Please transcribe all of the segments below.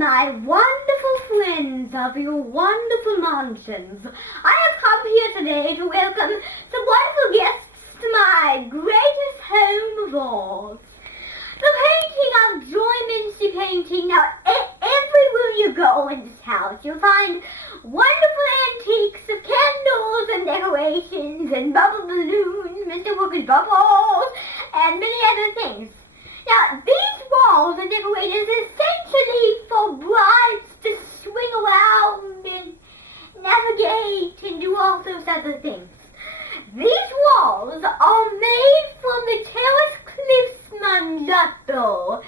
my wonderful friends of your wonderful mansions. I have come here today to welcome some wonderful guests to my greatest home of all. The painting of Joy Mincy painting. Now, everywhere you go in this house, you'll find wonderful antiques of candles and decorations and bubble balloons, Mr. Walker's bubbles, and many other things. Now, these walls are decorated essentially for brides to swing around and navigate and do all those other things. These walls are made from the terrace cliffs mangiato,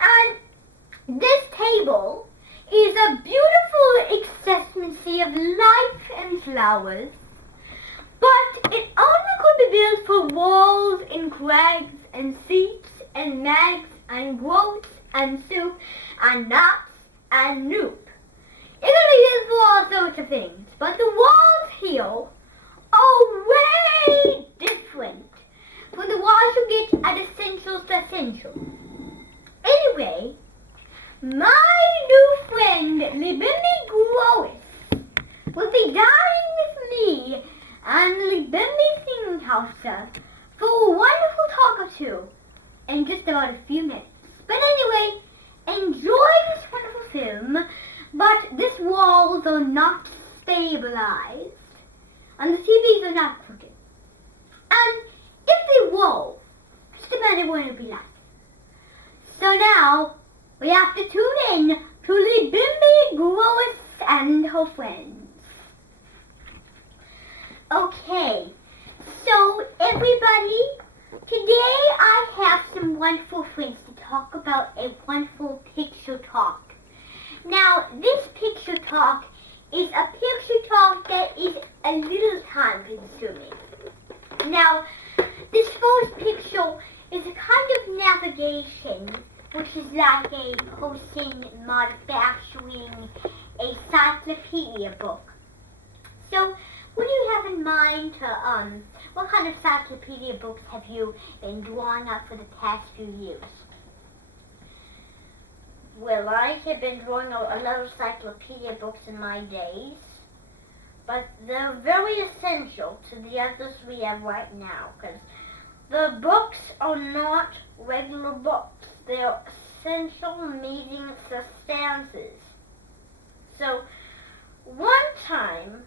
and this table is a beautiful accessory of life and flowers, but it only could be built for walls and crags and seats and mags and groats and soup and nuts and noop. It can be used for all sorts of things, but the walls here are way different from the walls you get at Essentials to Essentials. Anyway, my new friend Libimbi Gross will be dining with me and Libimbi Singing House for a wonderful talk or two in just about a few minutes. But anyway, enjoy this wonderful film, but these walls are not stabilized and the TVs are not crooked. And if they were, just imagine what it would be like. So now, we have to tune in to Libimbi Gross and her friends. Okay, so everybody, today I have some wonderful friends to talk about a wonderful picture talk. Now, this picture talk is a picture talk that is a little time consuming. Now, this first picture is a kind of navigation, which is like a person manufacturing a encyclopedia book. So, what do you have in mind to, what kind of encyclopedia books have you been drawing up for the past few years? Well, I have been drawing a lot of encyclopedia books in my days, but they're very essential to the others we have right now, because the books are not regular books. They're essential meeting substances. So, one time,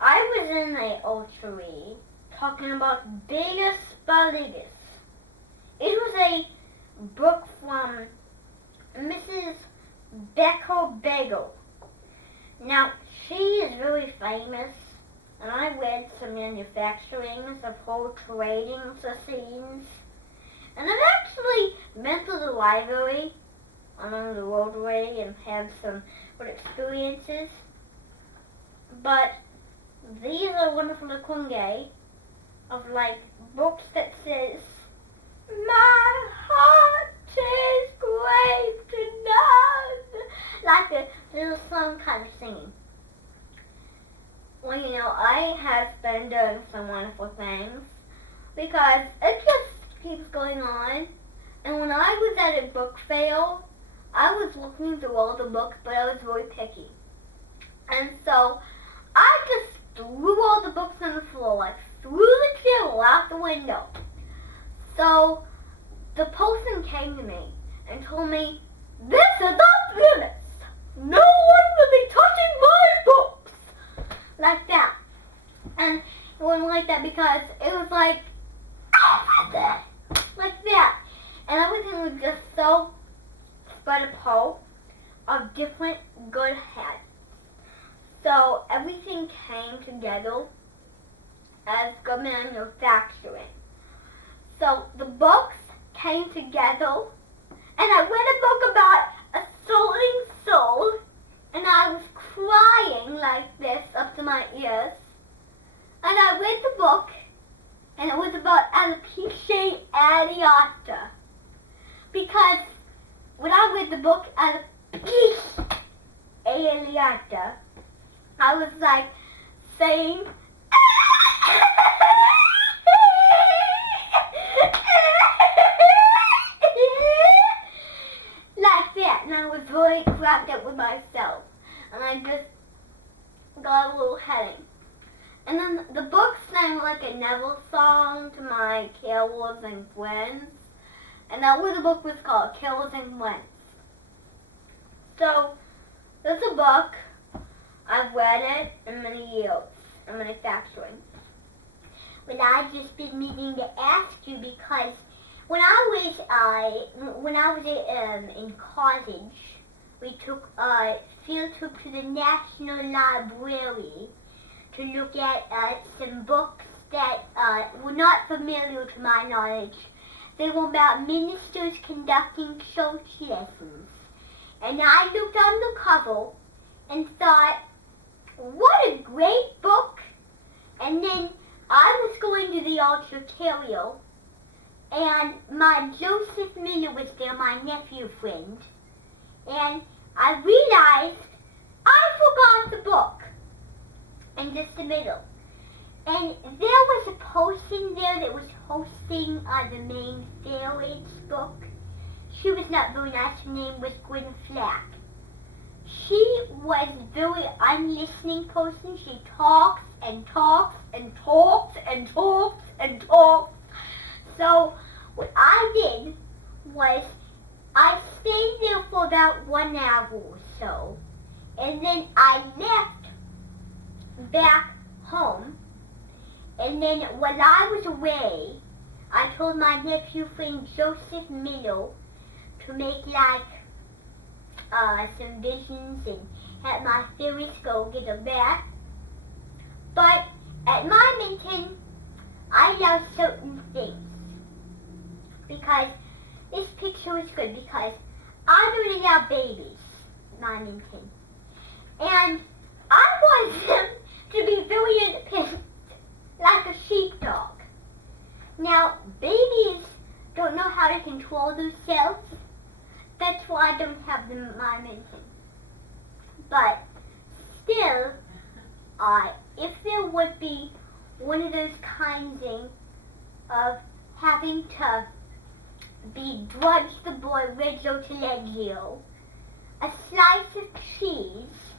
I was in a orchard talking about Biggest Spaligus. It was a book from Mrs. Becker Bagel. Now, she is very famous, and I read some manufacturings of her trading scenes. And I've actually been to the library along the roadway and had some good experiences. But these are wonderful kunge of like books that says, "My heart is great enough," like a little song kind of singing. Well, you know, I have been doing some wonderful things because it just keeps going on. And when I was at a book fair, I was looking through all the books, but I was very picky. And so I just threw all the books on the floor, like threw the chair out the window. So the person came to me and told me, "This is off limits. No one will be touching my books." Like that. And it wasn't like that because it was like that. Like that. And everything was just so spread apart of different good heads. So everything came together as good manufacturing. So the books came together, and I read a book about a soaring soul, and I was crying like this up to my ears. And I read the book, and it was about alopecia areata. Because when I read the book alopecia areata, I was like saying, like that, and I was very cracked up with myself. And I just got a little headache. And then the book sang like a Neville song to my carolers and friends. And that was the book was called, Carolers and Friends. So, this is a book. I've read it in many years in manufacturing. But I've just been meaning to ask you because when I was in college, we took a field trip to the National Library to look at some books that were not familiar to my knowledge. They were about ministers conducting church lessons. And I looked on the cover and thought, what a great book. And then I was going to the altar and my Joseph Miller was there, my nephew friend. And I realized I forgot the book in just the middle. And there was a person there that was hosting the main fair book. She was not very nice. Her name was Gwen Flack. She was a very unlistening person. She talks and talks and talks and talks and talks. So what I did was I stayed there for about 1 hour or so. And then I left back home. And then while I was away, I told my nephew friend Joseph Miller to make like some visions and have my Ferris go get a bath. But at Mymington, I love certain things. Because this picture is good because I really love babies at Mymington. And I want them to be very independent, like a sheepdog. Now, babies don't know how to control themselves. That's why I don't have them at Mymington. But still, if there would be one of those kinds of having to begrudge the boy Reggio to Leggio a slice of cheese,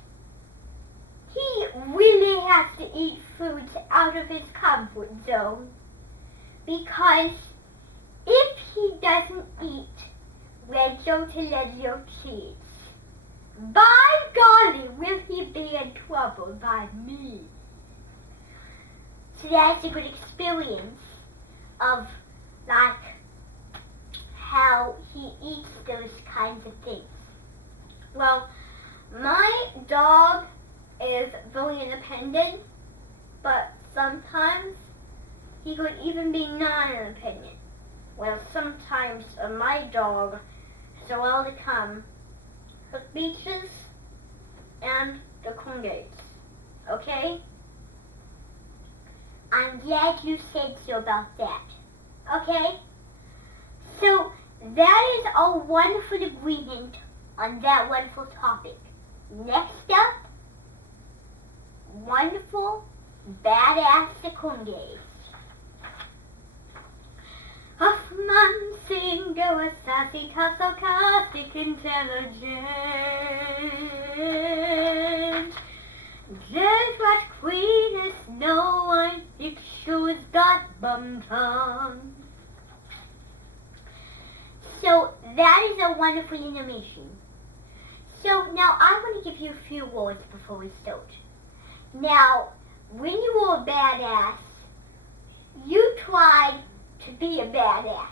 he really has to eat foods out of his comfort zone. Because if he doesn't eat Reggio to Leggio cheese, by golly, will he be in trouble by me? So that's a good experience of like how he eats those kinds of things. Well, my dog is very independent, but sometimes he could even be non-independent. Well, sometimes my dog is allowed to come to the beaches and the congates. Okay? I'm glad you said so about that. Okay? So that is a wonderful agreement on that wonderful topic. Next up, wonderful, badass congates. Huffman Singer, a sassy, sarcastic, intelligent. Just what queen is no one pictures got bum tongue. So that is a wonderful animation. So now I want to give you a few words before we start. Now, when you were a badass, you tried to be a badass.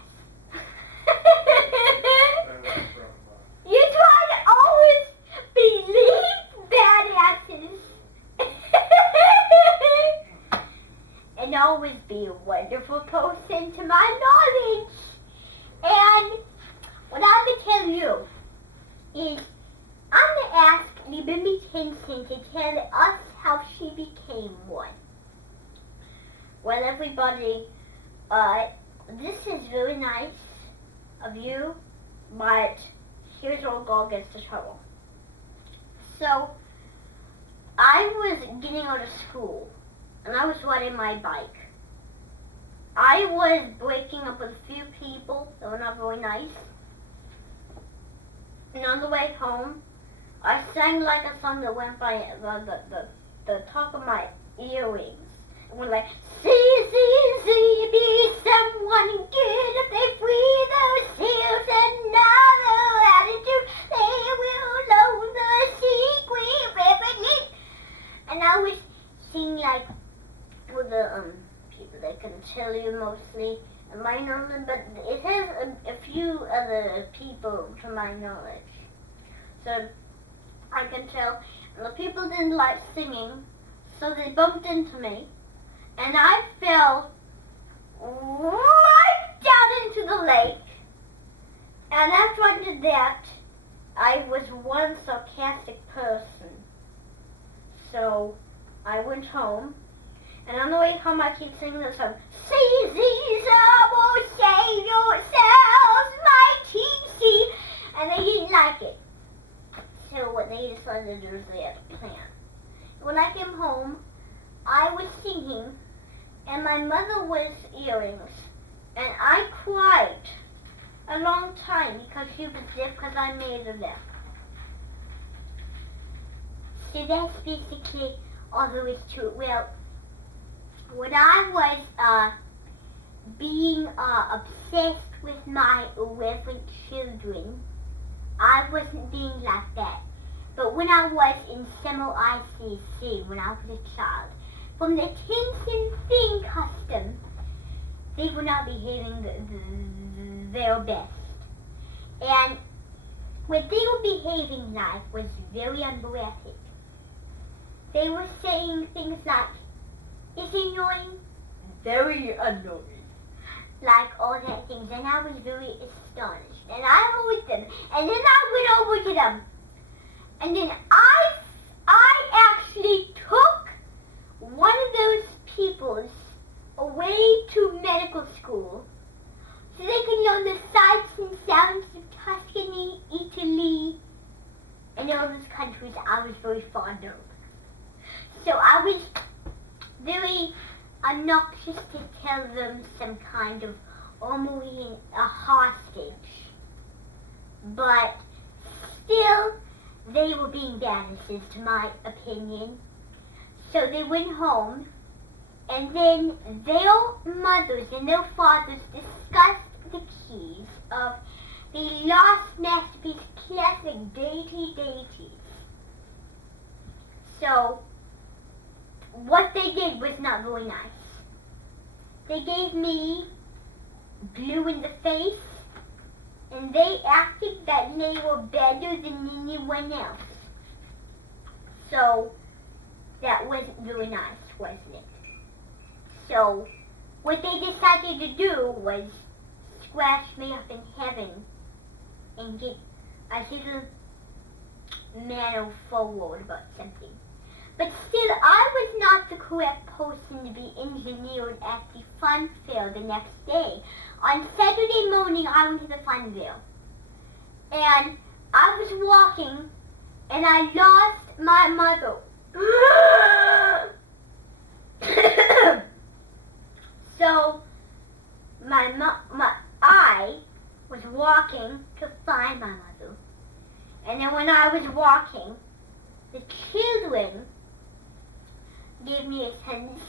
You try to always believe badasses and always be a wonderful person to my knowledge. And what I'm going to tell you is I'm going to ask Libby Kinston to tell us how she became one. Well, everybody, this is very nice of you, but here's where girl gets to trouble. So, I was getting out of school, and I was riding my bike. I was breaking up with a few people that were not very nice. And on the way home, I sang like a song that went by the top of my earrings. It went like, see, be someone good. If they free themselves another attitude, they will know the secret revelation. And I was singing like with the people that can tell you mostly my knowledge, but it has a few other people to my knowledge. So I can tell the people didn't like singing, so they bumped into me, and I fell right down into the lake. And after I did that, I was one sarcastic person. So I went home, and on the way home I keep singing this song. See, will save yourselves, mighty. And they didn't like it. So what they decided to do is they had a plan. When I came home, I was singing, and my mother was earrings, and I cried a long time because she was deaf because I made her deaf. So that's basically all there is to it. Well, when I was being obsessed with my irreverent children, I wasn't being like that. But when I was in CIMG6678, when I was a child, from the Tinsel Thing custom, they were not behaving their best. And what they were behaving like was very unpoetic. They were saying things like, "It's annoying," "very annoying," like all that things, and I was very astonished. And I heard them, and then I went over to them, and then I actually took one of those peoples away to medical school so they could know the sights and sounds of Tuscany, Italy, and all those countries I was very fond of. So I was very obnoxious to tell them some kind of almost a hostage. But still, they were being badasses, to my opinion. So they went home, and then their mothers and their fathers discussed the keys of the Lost Masterpiece Classic Deities. So what they did was not very nice. They gave me blue in the face, and they acted that they were better than anyone else. So that wasn't very nice, wasn't it? So what they decided to do was scratch me up in heaven and get a little manner forward about something. But still, I was not the correct person to be engineered at the fun fair the next day. On Saturday morning, I went to the fun fair. And I was walking, and I lost my mother. So, I was walking to find my mother. And then when I was walking, the children gave me a sentence,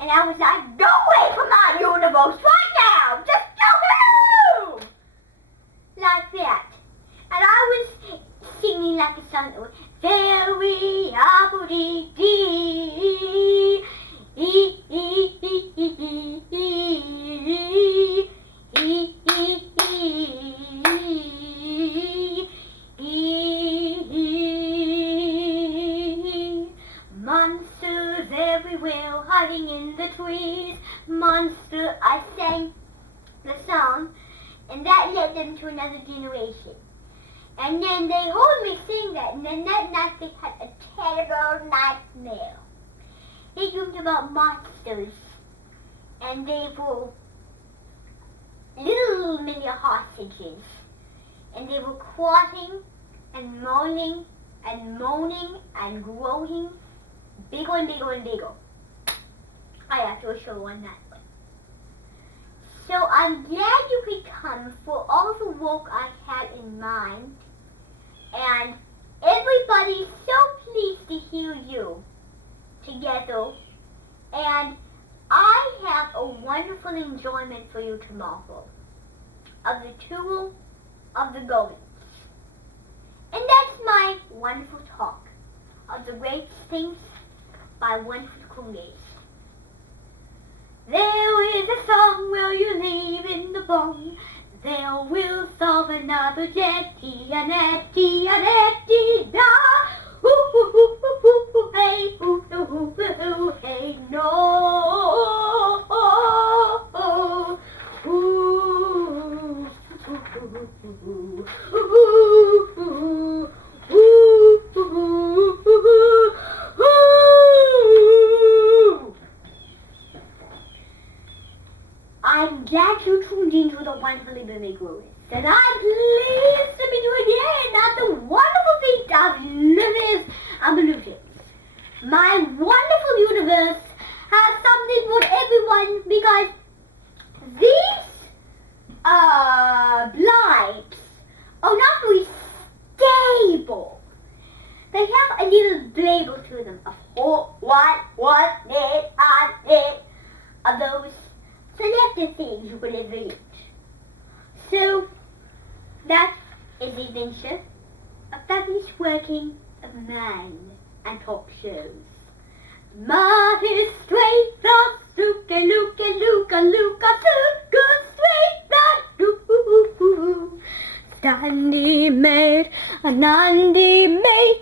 and I was like, "Go away from my universe right now! Just go!" Like that. And I was singing like a song that was very abody-dee. Monsters everywhere hiding in the trees. Monster, I sang the song, and that led them to another generation. And then they heard me sing that, and then that night they had a terrible nightmare. They dreamed about monsters, and they were little mini hostages, and they were crying and moaning and growing bigger and bigger and bigger. I have to show one that way. So I'm glad you could come for all the work I had in mind, and Everybody's so pleased to hear you together, and I have a wonderful enjoyment for you tomorrow of the tour of the goings. And that's my wonderful talk of the great things by wonderful creators. There is a song where you live in the bong. There will solve another jetty, an etty, da. Hoo hoo hoo hoo hoo hoo, hey, hoo hoo hoo hoo hoo, hey, no. Ooh, I'm glad you tuned into the Wonderfully Movie Group. And I'm pleased to be doing again the wonderful feat of Luminous Evolution. My wonderful universe has something for everyone because these blinds are not very stable. They have a little label to them of what, it, of those selected things you could ever eat. So, that is the adventure of fabulous working of mind and talk shows. Marty straight thoughts, Luca, straight thoughts, Standy made, a Nandi made,